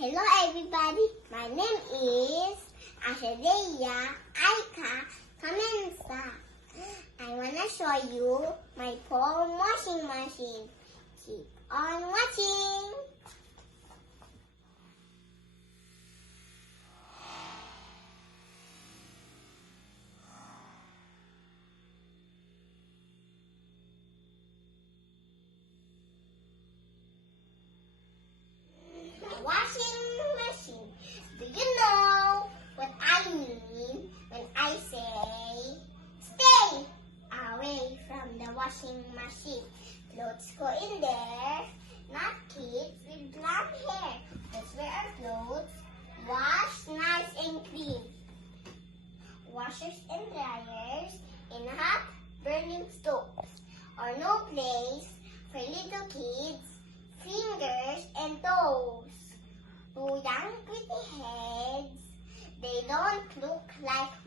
Hello everybody, my name is Ashadeya Aika Kamensa. I wanna show you my phone washing machine. Keep on watching. Washing machine. Do you know what I mean when I say stay away from the washing machine? Clothes go in there, not kids with blonde hair. Let's wear our clothes, wash nice and clean. Washers and dryers in hot burning stoves, or no place for little kids' fingers and toes. Two young pretty heads, they don't look like